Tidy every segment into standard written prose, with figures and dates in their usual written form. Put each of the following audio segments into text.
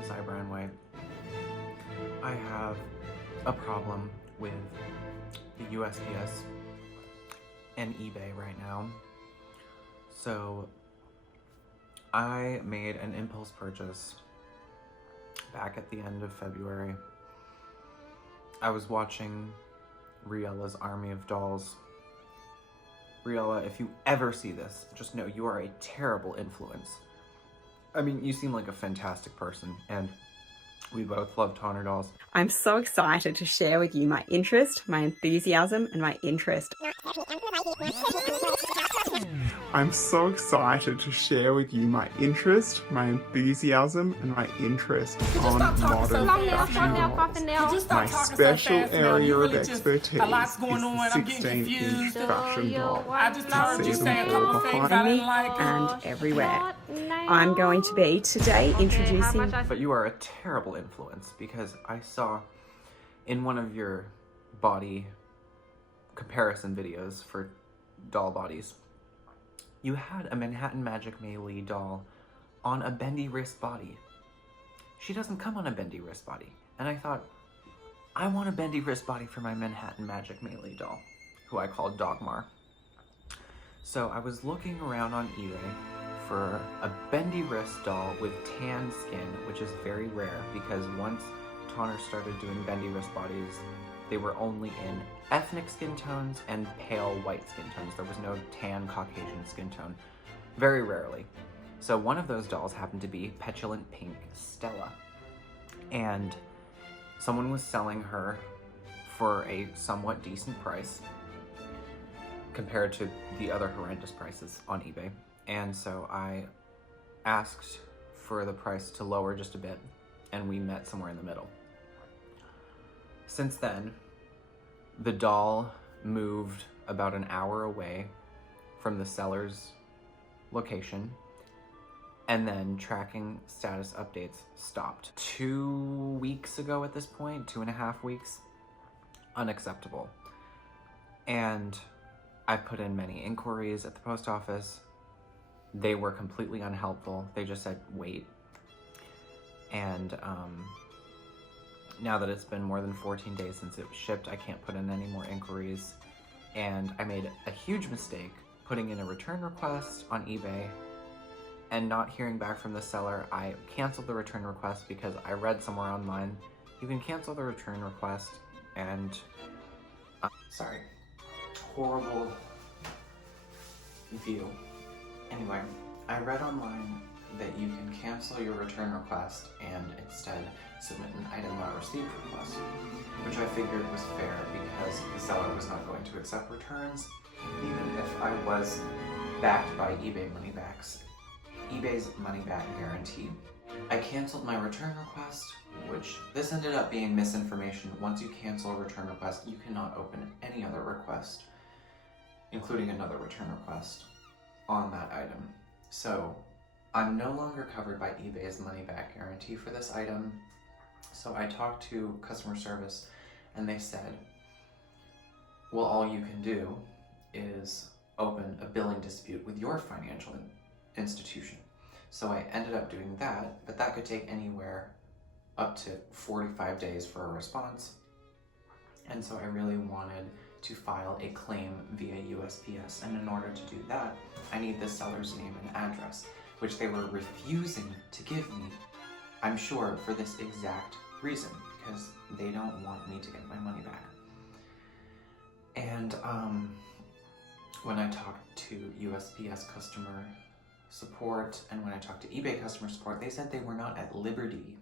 is Ibryan White. I have a problem with the USPS and eBay right now. So I made an impulse purchase back at the end of February. I was watching Riella's Army of Dolls. Riella, if you ever see this, just know you are a terrible influence. I mean, you seem like a fantastic person, and we both love Tonner dolls. I'm so excited to share with you my interest, my enthusiasm, and my interest. I'm so excited to share with you my interest, my enthusiasm, and my interest on modern fashion dolls. My special area of expertise is the 16-inch fashion doll. You see them all behind Me and everywhere. I'm going to be today introducing... But you are a terrible influence because I saw in one of your body comparison videos for doll bodies, you had a Manhattan Magic Mei Lee doll on a bendy wrist body. She doesn't come on a bendy wrist body. And I thought, I want a bendy wrist body for my Manhattan Magic Mei Lee doll, who I called Dogmar. So I was looking around on eBay for a bendy wrist doll with tan skin, which is very rare because once Tonner started doing bendy wrist bodies, they were only in ethnic skin tones and pale white skin tones. There was no tan Caucasian skin tone, very rarely. So one of those dolls happened to be Petulant Pink Stella. And someone was selling her for a somewhat decent price compared to the other horrendous prices on eBay. And so I asked for the price to lower just a bit, and we met somewhere in the middle. Since then, the doll moved about an hour away from the seller's location, and then tracking status updates stopped. 2 weeks ago at this point, 2.5 weeks, unacceptable. And I put in many inquiries at the post office. They were completely unhelpful. They just said, wait. And now that it's been more than 14 days since it was shipped, I can't put in any more inquiries. And I made a huge mistake putting in a return request on eBay and not hearing back from the seller. I canceled the return request because I read somewhere online, you can cancel the return request and, sorry, horrible view. Anyway, I read online that you can cancel your return request and instead submit an item not received request, which I figured was fair because the seller was not going to accept returns, even if I was backed by eBay moneybacks. eBay's money back guarantee. I canceled my return request, which this ended up being misinformation. Once you cancel a return request, you cannot open any other request, including another return request, on that item. So I'm no longer covered by eBay's money back guarantee for this item. So I talked to customer service and they said, well, all you can do is open a billing dispute with your financial institution. So I ended up doing that, but that could take anywhere up to 45 days for a response. And so I really wanted to file a claim via USPS, and in order to do that, I need the seller's name and address, which they were refusing to give me, I'm sure for this exact reason, because they don't want me to get my money back. And when I talked to USPS customer support and when I talked to eBay customer support, they said they were not at liberty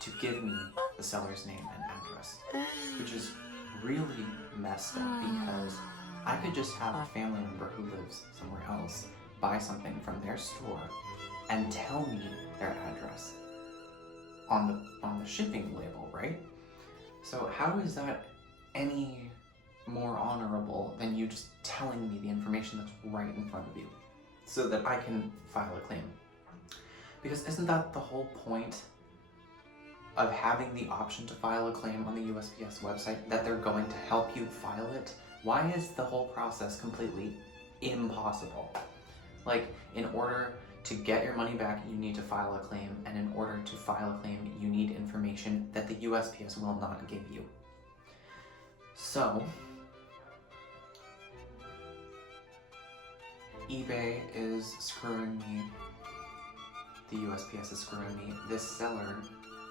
to give me the seller's name and address, which is really messed up because I could just have a family member who lives somewhere else buy something from their store and tell me their address on the shipping label, right? So how is that any more honorable than you just telling me the information that's right in front of you so that I can file a claim? Because isn't that the whole point of having the option to file a claim on the USPS website, that they're going to help you file it? Why is the whole process completely impossible? Like, in order To get your money back, you need to file a claim, and in order to file a claim, you need information that the USPS will not give you. So, eBay is screwing me, the USPS is screwing me, this seller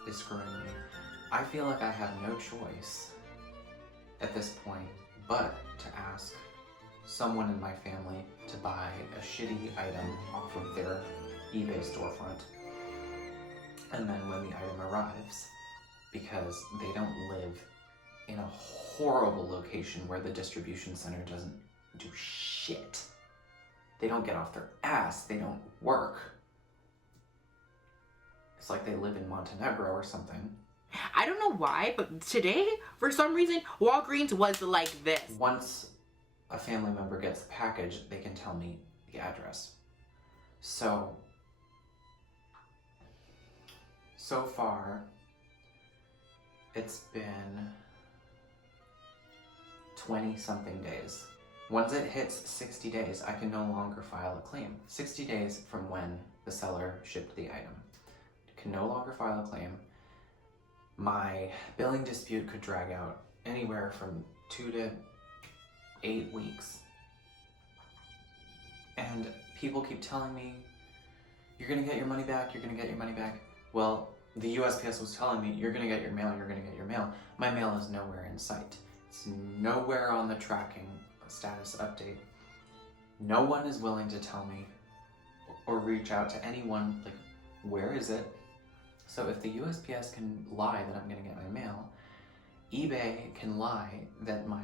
is screwing me. I feel like I have no choice at this point but to ask someone in my family to buy a shitty item off of their eBay storefront. And then when the item arrives, because they don't live in a horrible location where the distribution center doesn't do shit. They don't get off their ass, they don't work. It's like they live in Montenegro or something. I don't know why, but today, for some reason, Walgreens was like this. Once a family member gets the package, they can tell me the address. So far, it's been 20-something days. Once it hits 60 days, I can no longer file a claim. 60 days from when the seller shipped the item. I can no longer file a claim. My billing dispute could drag out anywhere from 2 to 8 weeks. And people keep telling me, you're gonna get your money back, you're gonna get your money back. Well, the USPS was telling me, you're gonna get your mail, you're gonna get your mail. My mail is nowhere in sight. It's nowhere on the tracking status update. No one is willing to tell me or reach out to anyone, like, where is it? So if the USPS can lie that I'm gonna get my mail, eBay can lie that my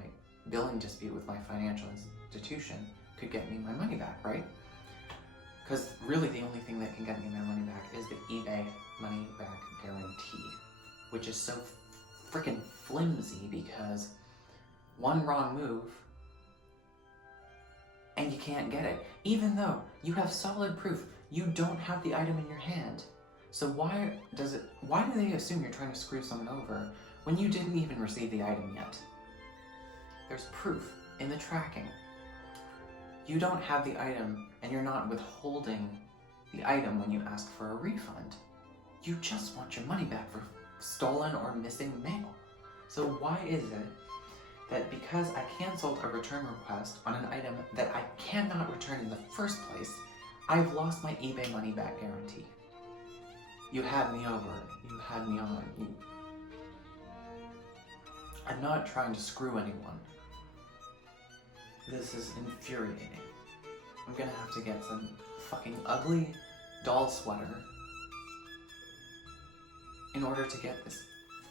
billing dispute with my financial institution could get me my money back, right? Because really the only thing that can get me my money back is the eBay money back guarantee, which is so freaking flimsy because one wrong move and you can't get it, even though you have solid proof you don't have the item in your hand. So why do they assume you're trying to screw someone over when you didn't even receive the item yet? There's proof in the tracking. You don't have the item and you're not withholding the item when you ask for a refund. You just want your money back for stolen or missing mail. So why is it that because I canceled a return request on an item that I cannot return in the first place, I've lost my eBay money back guarantee? You had me over. You had me on. I'm not trying to screw anyone. This is infuriating. I'm gonna have to get some fucking ugly doll sweater in order to get this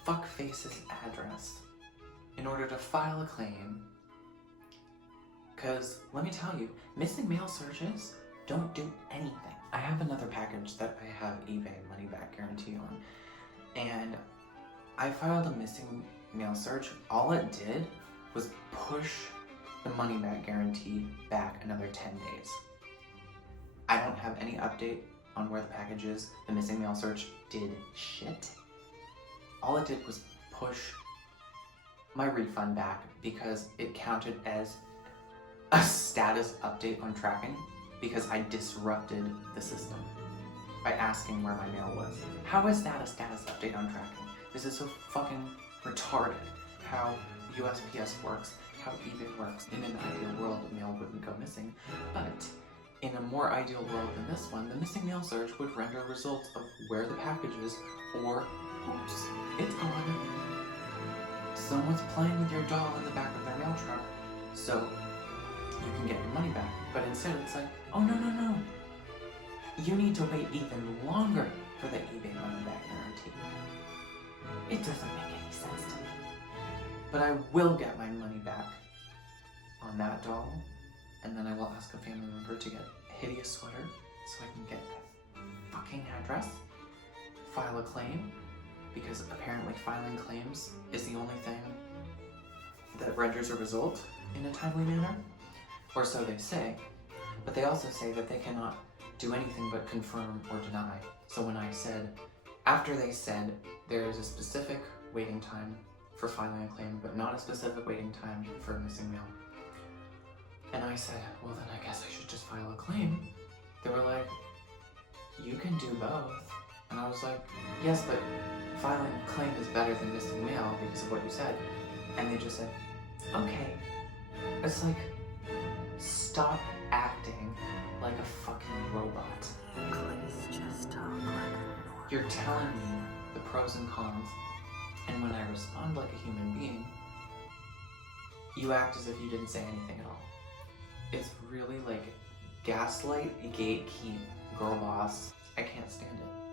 fuckface's address, in order to file a claim. Cause let me tell you, missing mail searches don't do anything. I have another package that I have eBay money back guarantee on, and I filed a missing mail search. All it did was push the money back guarantee back another 10 days. I don't have any update on where the package is. The missing mail search did shit. All it did was push my refund back because it counted as a status update on tracking because I disrupted the system by asking where my mail was. How is that a status update on tracking? This is so fucking retarded how USPS works, how eBay works. In an ideal world, the mail wouldn't go missing, but in a more ideal world than this one, the missing mail search would render results of where the package is, or, oops, it's gone. Someone's playing with your doll in the back of their mail truck, so you can get your money back. But instead it's like, oh no, no, no. You need to wait even longer for the eBay money back guarantee. It doesn't make any sense to me. But I will get my money back on that doll, and then I will ask a family member to get a hideous sweater so I can get that fucking address, file a claim, because apparently filing claims is the only thing that renders a result in a timely manner, or so they say. But they also say that they cannot do anything but confirm or deny. So when I said, after they said there is a specific waiting time for filing a claim, but not a specific waiting time for missing mail, and I said, well then I guess I should just file a claim, they were like, can do both. And I was like, yes, but filing a claim is better than missing mail because of what you said. And they just said, okay. It's like, stop acting like a fucking robot. Please just talk like a normal. You're telling me the pros and cons, and when I respond like a human being, you act as if you didn't say anything at all. It's really like gaslight, gatekeep, girl boss. I can't stand it.